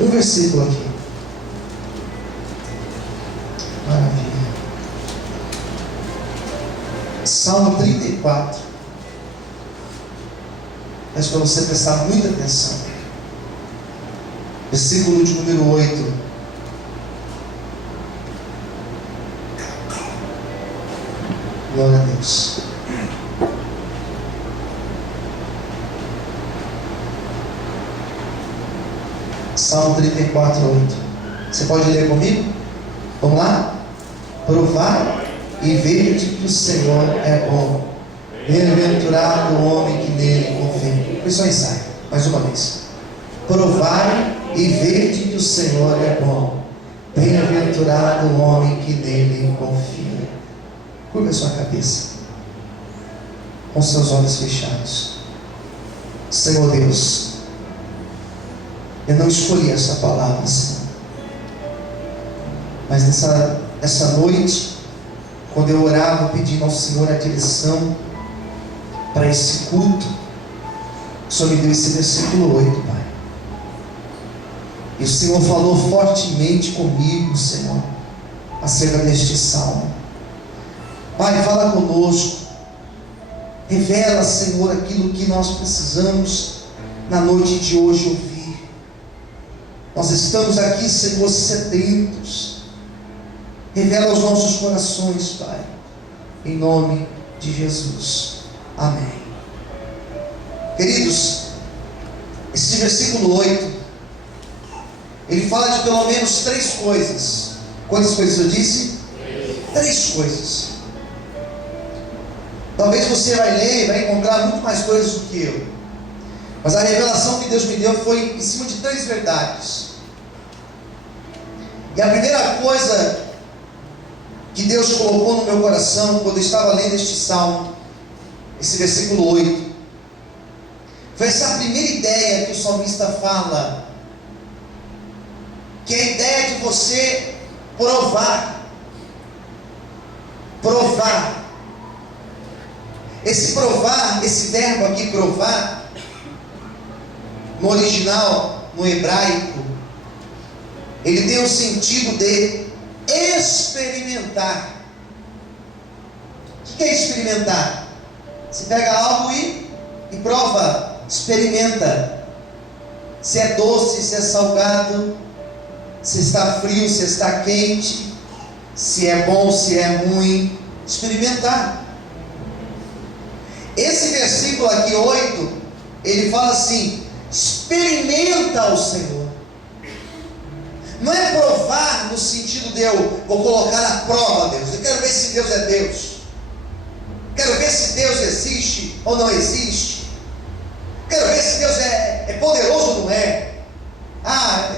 Um versículo aqui. Maravilha. Salmo 34. Peço para você prestar muita atenção. Versículo de número 8. Glória a Deus. Salmo 34, 8. Você pode ler comigo? Vamos lá? Provai e vede que o Senhor é bom. Bem-aventurado o homem que nele confia. Foi só ensaio, mais uma vez. Provai e vede que o Senhor é bom. Bem-aventurado o homem que nele confia. Curva a sua cabeça, com seus olhos fechados. Senhor Deus, eu não escolhi essa palavra, Senhor, mas nessa noite, quando eu orava pedindo ao Senhor a direção para esse culto, o Senhor me deu esse versículo 8, Pai. E o Senhor falou fortemente comigo, Senhor, acerca deste salmo. Pai, fala conosco. Revela, Senhor, aquilo que nós precisamos na noite de hoje ouvir. Nós estamos aqui, Senhor, sedentos. Revela aos nossos corações, Pai, em nome de Jesus. Amém. Queridos, esse versículo 8, ele fala de pelo menos 3 coisas. Quantas coisas eu disse? 3 coisas. Talvez você vai ler e vai encontrar muito mais coisas do que eu, mas a revelação que Deus me deu foi em cima de 3 verdades. E a primeira coisa que Deus colocou no meu coração quando eu estava lendo este salmo, esse versículo 8, foi essa primeira ideia que o salmista fala, que é a ideia de você provar. Esse provar, esse verbo aqui, provar, no original, no hebraico, ele tem o sentido de experimentar. O que é experimentar? Você pega algo e prova, experimenta. Se é doce, se é salgado, se está frio, se está quente, se é bom, se é ruim. Experimentar. Esse versículo aqui, 8, ele fala assim: experimenta o Senhor. Não é provar no sentido de eu vou colocar à prova Deus. Eu quero ver se Deus é Deus. Quero ver se Deus existe ou não existe. Quero ver se Deus é poderoso ou não é.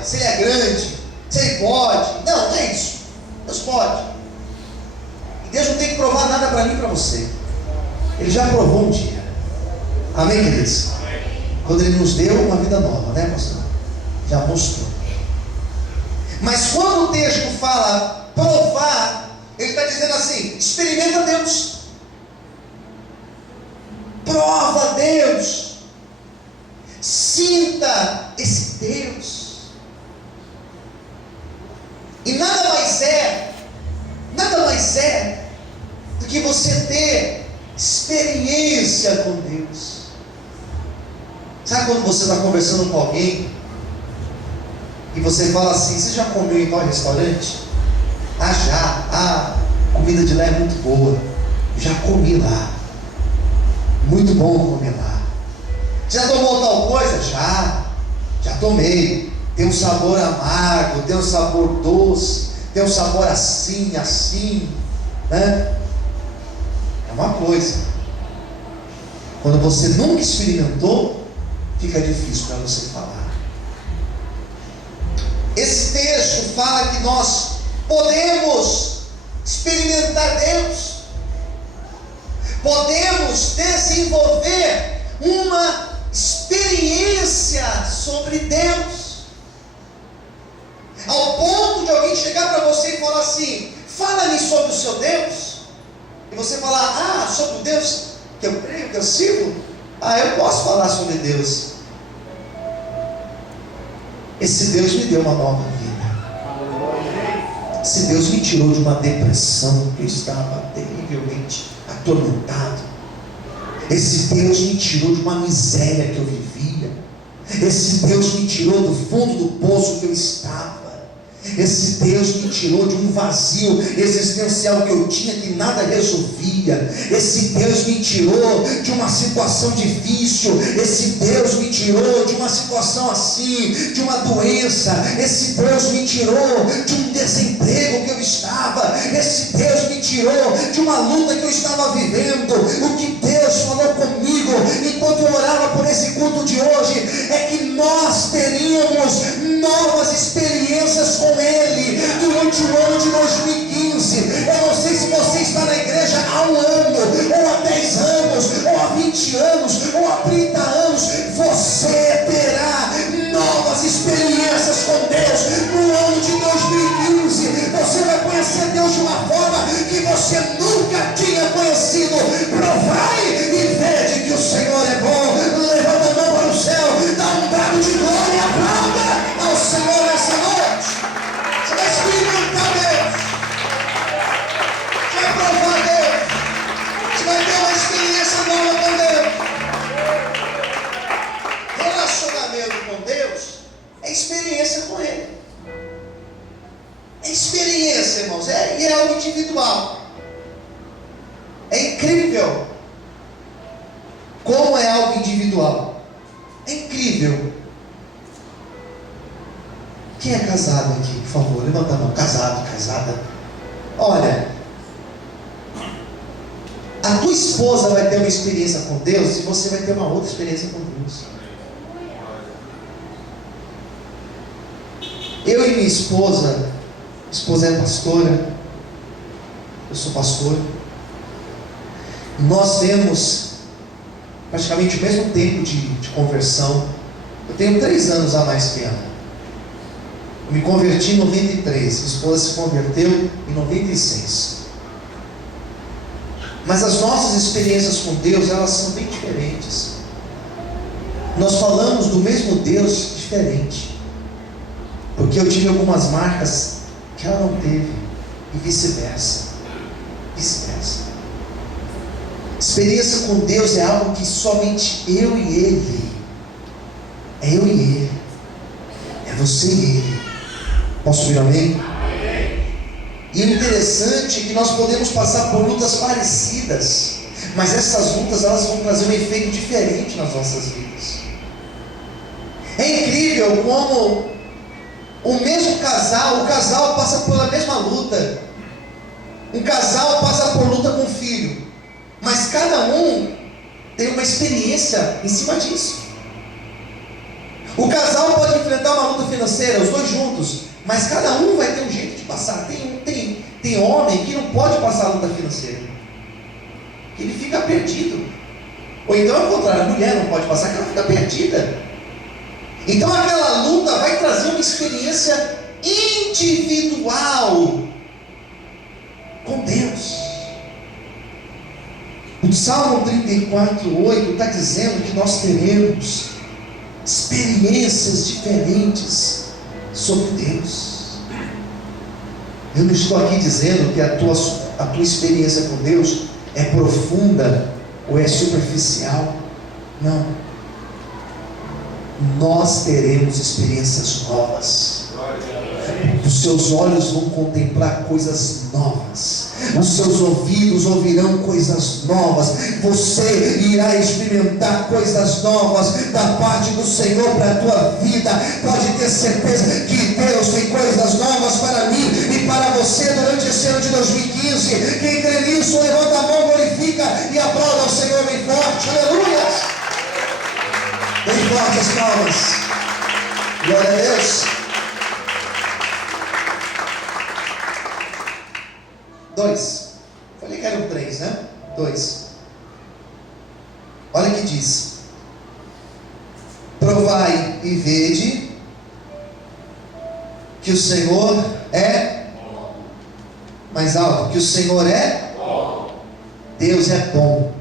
Se Ele é grande, se Ele pode. Não é isso. Deus pode. E Deus não tem que provar nada para mim e para você. Ele já provou um dia. Amém, queridos? Quando Ele nos deu uma vida nova, né, pastor? Já mostrou. Mas quando o texto fala provar, ele está dizendo assim: experimenta Deus. Prova Deus. Sinta esse Deus. E nada mais é do que você ter experiência com Deus. Sabe quando você está conversando com alguém e você fala assim: você já comeu em tal restaurante? Já. Comida de lá é muito boa. Já comi lá. Muito bom comer lá. Já tomou tal coisa? Já tomei. Tem um sabor amargo, tem um sabor doce, tem um sabor assim, né? É uma coisa. Quando você nunca experimentou, fica difícil para você falar. Esse texto fala que nós podemos experimentar Deus, podemos desenvolver uma experiência sobre Deus, ao ponto de alguém chegar para você e falar assim: fala-me sobre o seu Deus. E você falar: sobre o Deus que eu creio, que eu sirvo, eu posso falar sobre Deus. Esse Deus me deu uma nova vida. Esse Deus me tirou de uma depressão que eu estava terrivelmente atormentado. Esse Deus me tirou de uma miséria que eu vivia. Esse Deus me tirou do fundo do poço que eu estava. Esse Deus me tirou de um vazio existencial que eu tinha, que nada resolvia. Esse Deus me tirou de uma situação difícil. Esse Deus me tirou de uma situação assim, de uma doença. Esse Deus me tirou de um desemprego que eu estava. Esse Deus me tirou de uma luta que eu estava vivendo. O que Deus falou comigo enquanto eu orava por esse culto de hoje é que nós teríamos novas experiências com Ele durante o ano de 2015. Eu não sei se você está na igreja há um ano, ou há 10 anos, ou há 20 anos, ou há 30 anos. Você terá novas experiências com Deus no ano de 2015. Você vai conhecer Deus de uma forma que você nunca tinha conhecido. Provai e vede que o Senhor é bom. Levanta a mão para o céu, dá um brado de glória e aplauda ao Senhor essa noite. Você vai experimentar Deus, você vai provar Deus, você vai ter uma experiência nova com Deus. Relacionamento com Deus é experiência com Ele. É experiência, irmãos, e é algo individual. É incrível como é algo individual. É incrível. Quem é casado aqui, por favor, levanta a mão. Casado, casada. Olha, a tua esposa vai ter uma experiência com Deus e você vai ter uma outra experiência com Deus. Eu e minha esposa é pastora, eu sou pastor. Nós temos praticamente o mesmo tempo de conversão. Eu tenho 3 anos a mais que ela. Eu me converti em 93, minha esposa se converteu em 96. Mas as nossas experiências com Deus, elas são bem diferentes. Nós falamos do mesmo Deus diferente, porque eu tive algumas marcas que ela não teve, e vice-versa. Experiência com Deus é algo que somente eu e Ele. É eu e Ele. É você e Ele. Posso ouvir amém? E o interessante é que nós podemos passar por lutas parecidas, mas essas lutas elas vão trazer um efeito diferente nas nossas vidas. É incrível como o mesmo casal, o casal passa pela mesma luta. Um casal passa por luta com o filho, mas cada um tem uma experiência em cima disso. O casal pode enfrentar uma luta financeira, os dois juntos, mas cada um vai ter um jeito de passar. Tem homem que não pode passar a luta financeira, ele fica perdido. Ou então é o contrário, a mulher não pode passar, que ela fica perdida. Então aquela luta vai trazer uma experiência individual com Deus. O Salmo 34:8 está dizendo que nós teremos experiências diferentes sobre Deus. Eu não estou aqui dizendo que a tua experiência com Deus é profunda ou é superficial. Não. Nós teremos experiências novas. Os seus olhos vão contemplar coisas novas. Os seus ouvidos ouvirão coisas novas. Você irá experimentar coisas novas da parte do Senhor para a tua vida. Pode ter certeza que Deus tem coisas novas para mim e para você durante esse ano de 2015. Quem crê nisso, levanta a mão, glorifica e aplauda ao Senhor bem forte. Aleluia! Bem forte as palmas. Glória a Deus. 2. Falei que eram 3, né? 2. Olha o que diz: provai e vede que o Senhor é mais alto, que o Senhor é bom. Deus é bom.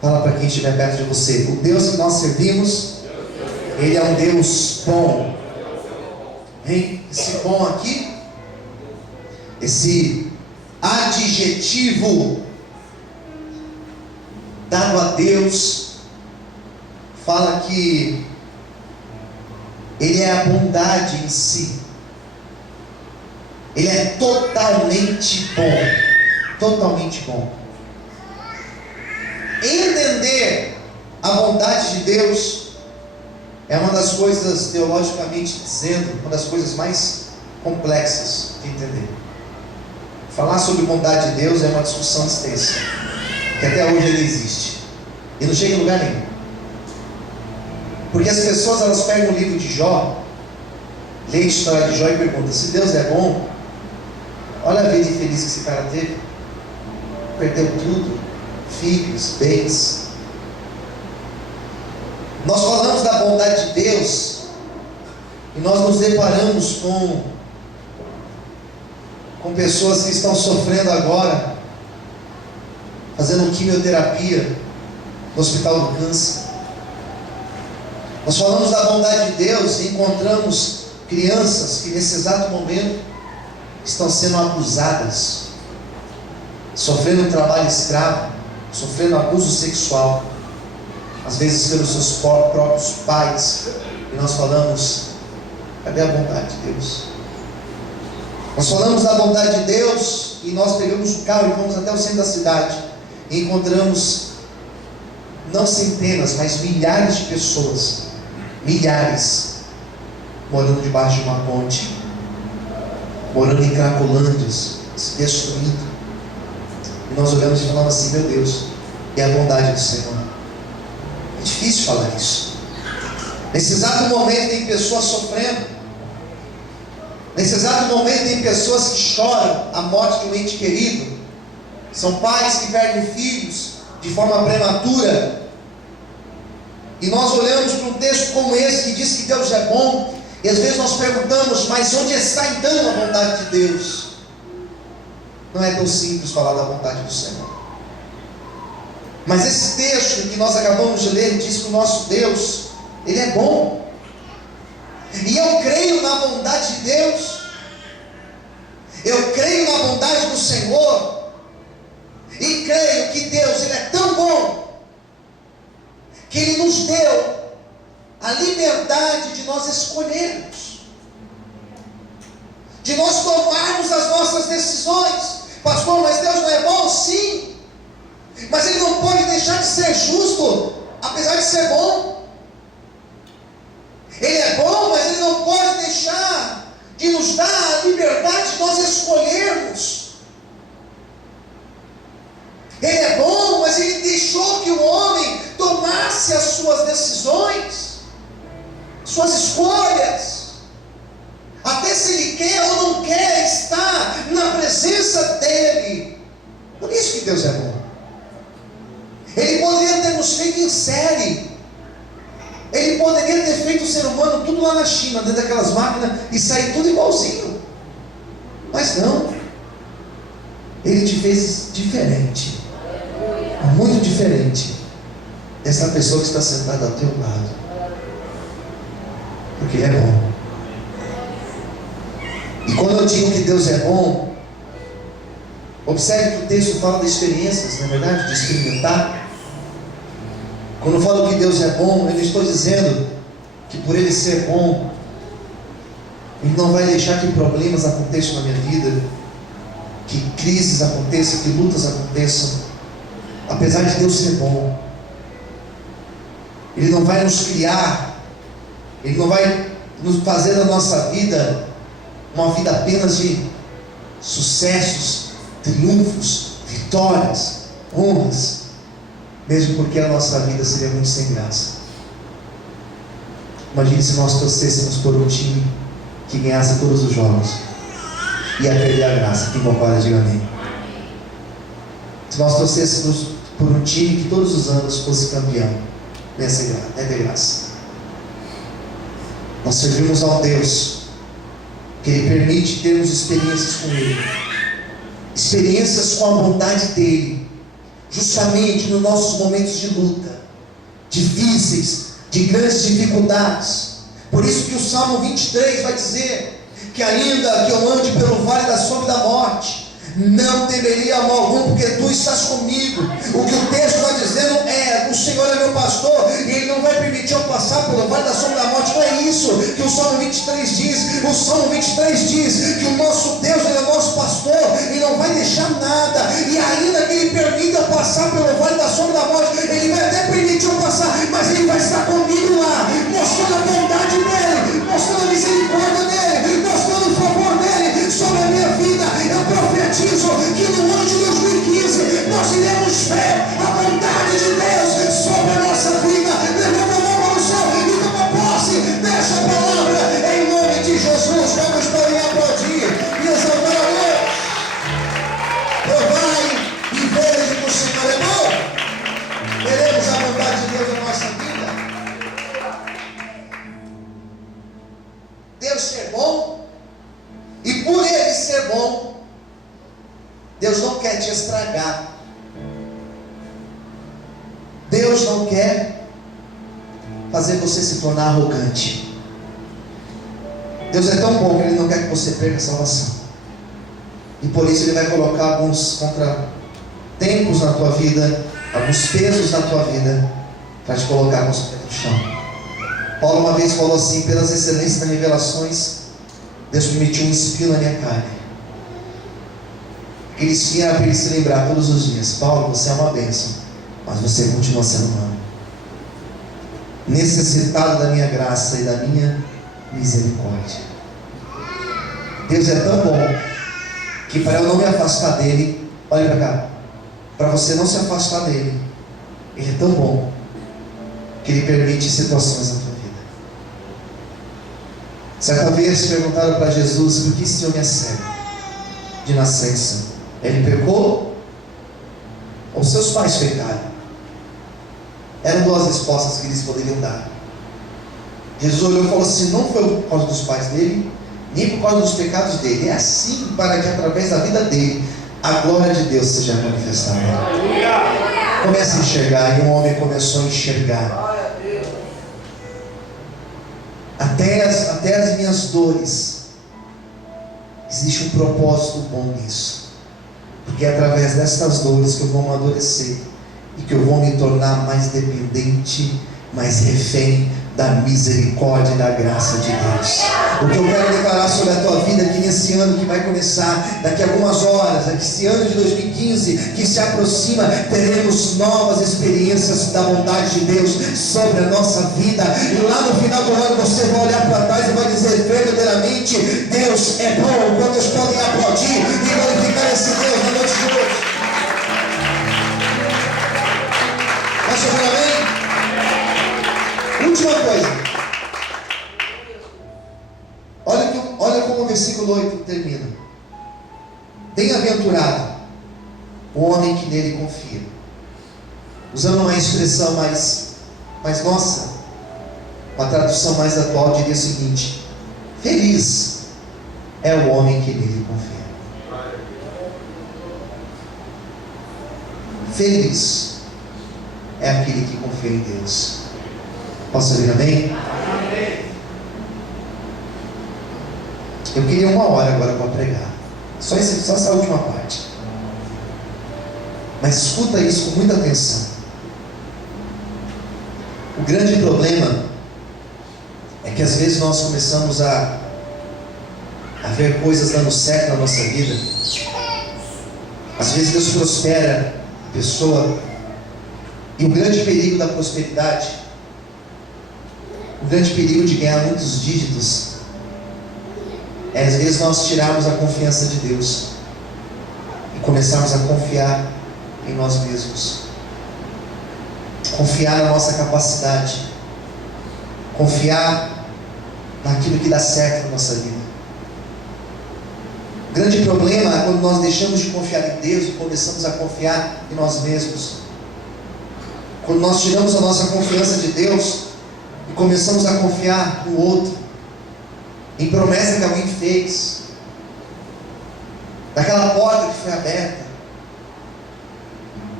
Fala para quem estiver perto de você: o Deus que nós servimos, Ele é um Deus bom. Hein? Esse bom aqui, esse adjetivo dado a Deus, fala que Ele é a bondade em si. Ele é totalmente bom. Totalmente bom. Entender a bondade de Deus é uma das coisas, teologicamente dizendo, uma das coisas mais complexas de entender. Falar sobre bondade de Deus é uma discussão extensa, que até hoje ele existe e não chega em lugar nenhum. Porque as pessoas, elas pegam o livro de Jó, lêem a história de Jó e perguntam: se Deus é bom, olha a vida infeliz que esse cara teve, perdeu tudo, filhos, bens. Nós falamos da bondade de Deus e nós nos deparamos com pessoas que estão sofrendo agora, fazendo quimioterapia no hospital do câncer. Nós falamos da bondade de Deus e encontramos crianças que nesse exato momento estão sendo abusadas, sofrendo um trabalho escravo, sofrendo abuso sexual, às vezes pelos seus próprios pais. E nós falamos: cadê a bondade de Deus? Nós falamos da bondade de Deus e nós pegamos o carro e fomos até o centro da cidade e encontramos não centenas, mas milhares de pessoas, milhares, morando debaixo de uma ponte, morando em cracolândias, se destruindo. E nós olhamos e falamos assim: meu Deus, e a bondade do Senhor? É difícil falar isso. Nesse exato momento tem pessoas sofrendo. Nesse exato momento tem pessoas que choram a morte de um ente querido. São pais que perdem filhos de forma prematura. E nós olhamos para um texto como esse que diz que Deus é bom, e às vezes nós perguntamos: mas onde está então a bondade de Deus? Não é tão simples falar da bondade do Senhor. Mas esse texto que nós acabamos de ler diz que o nosso Deus, Ele é bom. E eu creio na bondade de Deus. Eu creio na bondade do Senhor. E creio que Deus, Ele é tão bom que Ele nos deu a liberdade de nós escolhermos, de nós tomarmos as nossas decisões. Pastor, mas Deus não é bom? Sim. Mas Ele não pode deixar de ser justo, apesar de ser bom. Ele é bom, mas Ele não pode deixar de nos dar a liberdade de nós escolhermos. Ele é bom, mas Ele deixou que o homem tomasse as suas decisões, suas escolhas, até se ele quer ou não quer estar na presença dEle. Por isso que Deus é bom. Ele poderia ter nos feito em série. Ele poderia ter feito o ser humano tudo lá na China, dentro daquelas máquinas, e sair tudo igualzinho. Mas não. Ele te fez diferente. Muito diferente dessa pessoa que está sentada ao teu lado. Porque Ele é bom. E quando eu digo que Deus é bom, observe que o texto fala de experiências, não é verdade? De experimentar. Quando eu falo que Deus é bom, eu não estou dizendo que por Ele ser bom, Ele não vai deixar que problemas aconteçam na minha vida, que crises aconteçam, que lutas aconteçam. Apesar de Deus ser bom, Ele não vai nos criar, Ele não vai nos fazer da nossa vida uma vida apenas de sucessos, triunfos, vitórias, honras, mesmo porque a nossa vida seria muito sem graça. Imagine se nós torcêssemos por um time que ganhasse todos os jogos, ia perder a graça. Quem concorda, diga amém. Se nós torcêssemos por um time que todos os anos fosse campeão, não ia ter graça. Nós servimos a um Deus que Ele permite termos experiências com Ele, experiências com a bondade dEle, justamente nos nossos momentos de luta, difíceis, de grandes dificuldades. Por isso que o Salmo 23 vai dizer que ainda que eu ande pelo vale da sombra da morte, não temeria mal algum, porque tu estás comigo. O que o texto está dizendo é: o Senhor é meu pastor e Ele não vai permitir eu passar pelo vale da sombra da morte. Não é isso que o Salmo 23 diz. O Salmo 23 diz que o nosso Deus, Ele é nosso pastor e não vai deixar nada. E ainda que Ele permita eu passar pelo vale da sombra da morte, Ele vai até permitir eu passar, mas Ele vai estar comigo lá, mostrando a bondade dEle, mostrando a misericórdia dEle, mostrando o favor dEle sobre a minha vida. Eu profetizo que no ano de 2015 nós iremos ver a bondade de Deus sobre a nossa vida. Levanta a mão para o céu e toma posse dessa palavra em nome de Jesus. Vamos podem aplaudir e exaltar a Deus. Provai e veja que o Senhor é bom. Veremos a bondade de Deus na nossa vida. Deus ser bom, e por Ele ser bom, Deus não quer te estragar. Deus não quer fazer você se tornar arrogante. Deus é tão bom que Ele não quer que você perca a salvação. E por isso Ele vai colocar alguns contratempos na tua vida, alguns pesos na tua vida, para te colocar com os pés no chão. Paulo uma vez falou assim: pelas excelências das revelações, Deus permitiu um espinho na minha carne. Aquele espinho era para ele se lembrar todos os dias: Paulo, você é uma bênção, mas você continua sendo humano, necessitado da minha graça e da minha misericórdia. Deus é tão bom que para eu não me afastar dele, olha para cá, para você não se afastar dele, Ele é tão bom que Ele permite situações na tua vida. Certa vez perguntaram para Jesus: por que esse homem é cego de nascença? Ele pecou? Ou seus pais pecaram? Eram duas respostas que eles poderiam dar. Jesus olhou e falou assim: não foi por causa dos pais dele, nem por causa dos pecados dele. É assim para que através da vida dele a glória de Deus seja manifestada. Comece a enxergar. E um homem começou a enxergar. Até as minhas dores, existe um propósito bom nisso. Porque é através destas dores que eu vou amadurecer e que eu vou me tornar mais dependente, mais refém da misericórdia e da graça de Deus. O que eu quero declarar sobre a tua vida aqui nesse ano que vai começar daqui a algumas horas, esse ano de 2015 que se aproxima, teremos novas experiências da bondade de Deus sobre a nossa vida. E lá no final do ano você vai olhar para trás e vai dizer: verdadeiramente Deus é bom. Quantos podem aplaudir e glorificar esse Deus na noite de hoje? Posso ouvir amém? Última coisa. Olha como o versículo 8 termina: bem-aventurado o homem que nele confia. Usando uma expressão mais nossa, uma tradução mais atual, diria o seguinte: feliz é o homem que nele confia. Feliz é aquele que confia em Deus. Posso ouvir amém? Eu queria 1 hora agora para pregar, só essa última parte, mas escuta isso com muita atenção. O grande problema é que às vezes nós começamos a ver coisas dando certo na nossa vida. Às vezes Deus prospera a pessoa, e o grande perigo da prosperidade, o grande perigo de ganhar muitos dígitos, é às vezes nós tirarmos a confiança de Deus e começarmos a confiar em nós mesmos, confiar na nossa capacidade, confiar naquilo que dá certo na nossa vida. O grande problema é quando nós deixamos de confiar em Deus e começamos a confiar em nós mesmos. Quando nós tiramos a nossa confiança de Deus e começamos a confiar no outro, em promessa que alguém fez, daquela porta que foi aberta.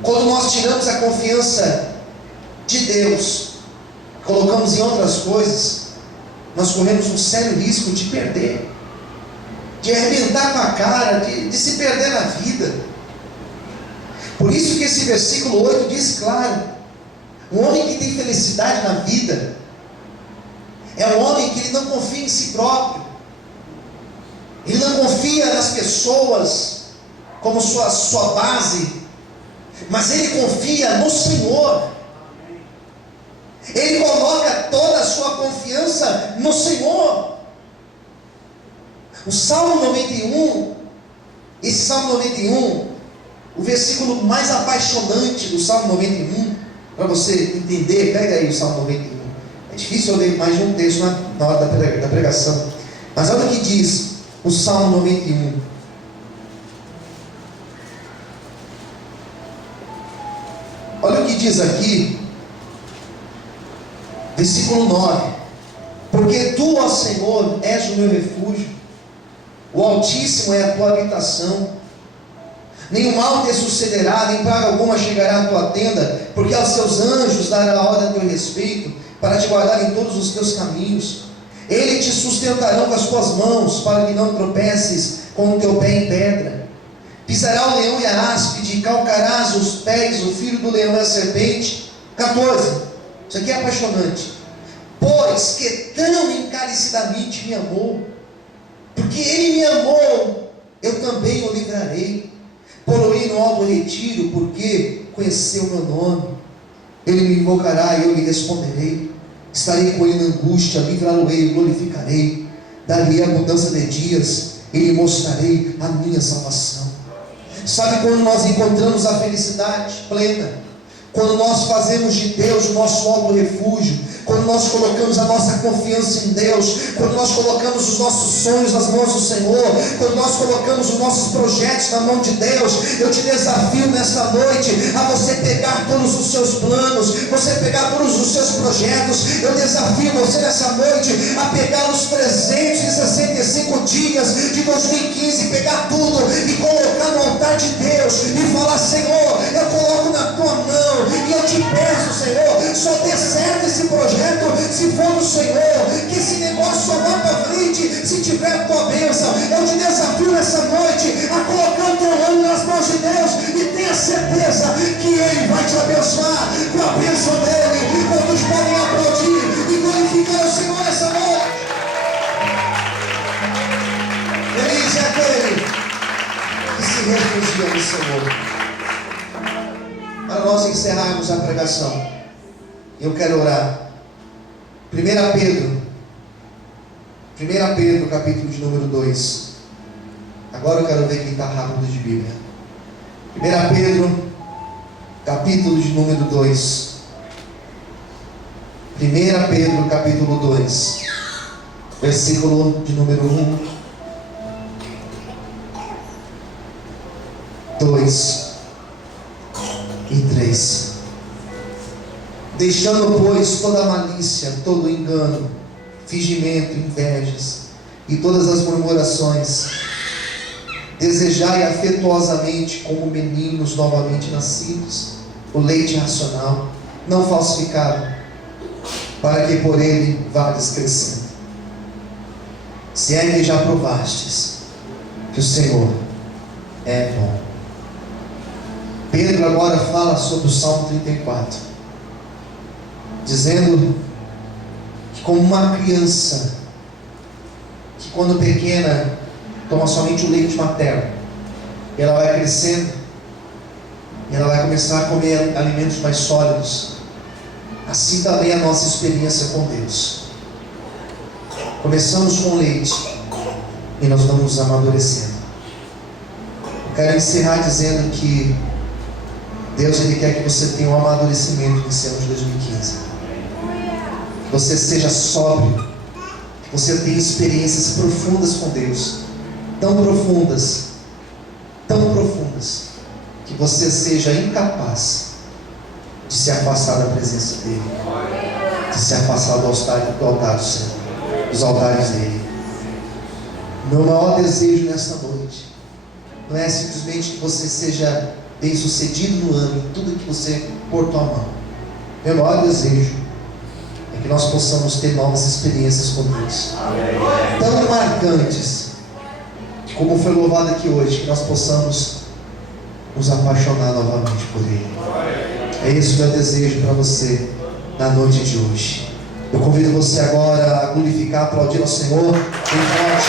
Quando nós tiramos a confiança de Deus colocamos em outras coisas, nós corremos um sério risco de perder, de arrebentar com a cara, de se perder na vida. Por isso que esse versículo 8 diz claro: um homem que tem felicidade na vida é um homem que ele não confia em si próprio, ele não confia nas pessoas como sua base, mas ele confia no Senhor. Ele coloca toda a sua confiança no Senhor. O Salmo 91, esse Salmo 91, o versículo mais apaixonante do Salmo 91, para você entender, pega aí o Salmo 91. É difícil eu ler mais de um texto na hora da pregação, mas olha o que diz o Salmo 91. Olha o que diz aqui, versículo 9: porque tu, ó Senhor, és o meu refúgio, o Altíssimo é a tua habitação, nenhum mal te sucederá, nem praga alguma chegará à tua tenda, porque aos seus anjos dará ordem a teu respeito, para te guardar em todos os teus caminhos. Eles te sustentarão com as tuas mãos, para que não tropeces com o teu pé em pedra. Pisará o leão e a áspide, e calcarás os pés, o filho do leão e a serpente. 14, isso aqui é apaixonante. Pois que tão encarecidamente me amou, porque ele me amou, eu também o livrarei. Poloei no alto retiro, porque conheceu o meu nome. Ele me invocará e eu lhe responderei. Estarei com ele na angústia, livrá-lo-ei e glorificarei. Dar-lhe a mudança de dias, e lhe mostrarei a minha salvação. Sabe quando nós encontramos a felicidade plena? Quando nós fazemos de Deus o nosso alto refúgio, quando nós colocamos a nossa confiança em Deus, quando nós colocamos os nossos sonhos nas mãos do Senhor, quando nós colocamos os nossos projetos na mão de Deus. Eu te desafio nesta noite a você pegar todos os seus planos, você pegar todos os seus projetos. Eu desafio você nessa noite a pegar os 365 dias de 2015, pegar tudo e colocar no altar de Deus e falar: Senhor, eu coloco na tua mão, e eu te peço, Senhor, só dê certo esse projeto se for do Senhor, que esse negócio só vai para frente se tiver a tua bênção. Eu te desafio nessa noite a colocar o teu ano nas mãos de Deus, e tenha certeza que Ele vai te abençoar com a bênção dEle. Quantos podem aplaudir e glorificar o Senhor nessa noite? Feliz é aquele que se refugia no Senhor. Para nós encerrarmos a pregação, eu quero orar. 1 Pedro, capítulo de número 2. Agora eu quero ver quem está rápido de Bíblia. 1 Pedro, capítulo de número 2. 1 Pedro, capítulo 2, versículo de número 1, 2 e 3. Deixando, pois, toda malícia, todo engano, fingimento, invejas e todas as murmurações, desejai afetuosamente, como meninos novamente nascidos, o leite racional, não falsificado, para que por ele vades crescendo. Se é que já provastes que o Senhor é bom. Pedro agora fala sobre o Salmo 34, dizendo que, como uma criança que quando pequena toma somente o leite materno, e ela vai crescendo e ela vai começar a comer alimentos mais sólidos, assim também a nossa experiência com Deus. Começamos com leite e nós vamos amadurecendo. Eu quero encerrar dizendo que Deus, Ele quer que você tenha um amadurecimento nesse ano de 2015. Que você seja sóbrio, que você tenha experiências profundas com Deus, tão profundas, que você seja incapaz de se afastar da presença dEle, de se afastar do altar do Senhor, dos altares dEle. Meu maior desejo nesta noite não é simplesmente que você seja bem sucedido no ano, em tudo que você pôr tua mão. Meu maior desejo é que nós possamos ter novas experiências com Deus, tão marcantes, como foi louvado aqui hoje, que nós possamos nos apaixonar novamente por Ele. É isso que eu desejo para você na noite de hoje. Eu convido você agora a glorificar, aplaudir ao Senhor bem forte.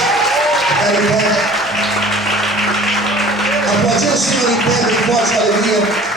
Aplaudir o Senhor em pé bem forte, aleluia.